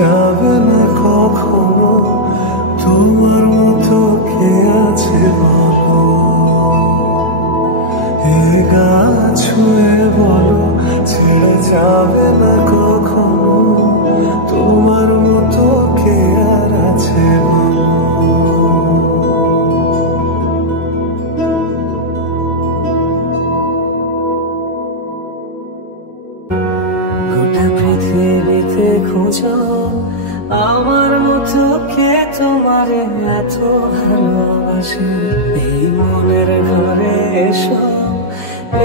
যাবে না কখনো, তোমার মতো কে আছে বলো? এ গা ছুঁয়ে বলো, ছেড়ে যাবে না কখনো, তোমার মতো কে আর আছে বলো? গোটা পৃথিবীতে খুঁজো আমার মতো কে তোমার এত ভালোবাসে। এই মনের ঘরে এসো,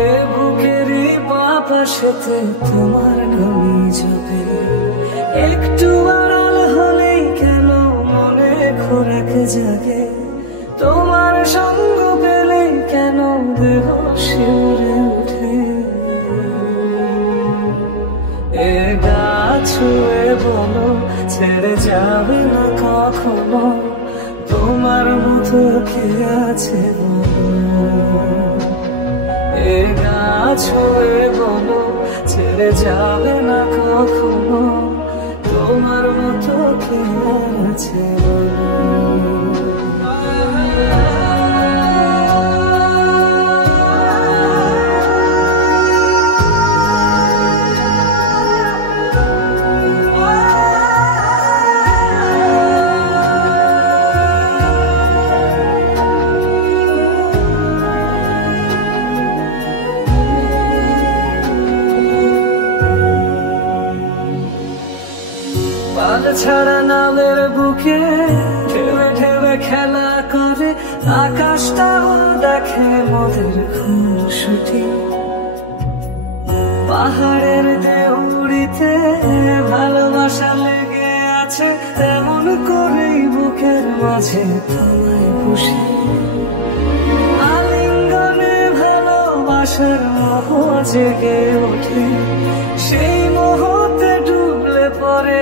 এ বুকেরই পাশেতে তোমার নামই যাবে। একটু আড়াল হলেই কেন মনে খোরাক জাগে, তোমার সঙ্গ পেলেই কেন দেহ শিউরে ওঠে। এ গা ছুঁয়ে বলো, ছেড়ে যাবে না কখনো, তোমার মতো কে আছে বলো? এ গা ছুঁয়ে বলো, ছেড়ে যাবে না কখনো, তোমার মতো কে আছে বলো? পাল ছাড়া নামের বুকে ঢেবে ঢেবে খেলা করে, আকাশটাও দেখে মোদের খুনসুটি। পাহাড়ের দেউড়িতে ভালোবাসা লেগে আছে, তেমন করেই বুকের মাঝে তোমায় খুশি। আলিঙ্গনে ভালোবাসার মোহ জেগে ওঠে, সেই মোহতে ডুবলে পরে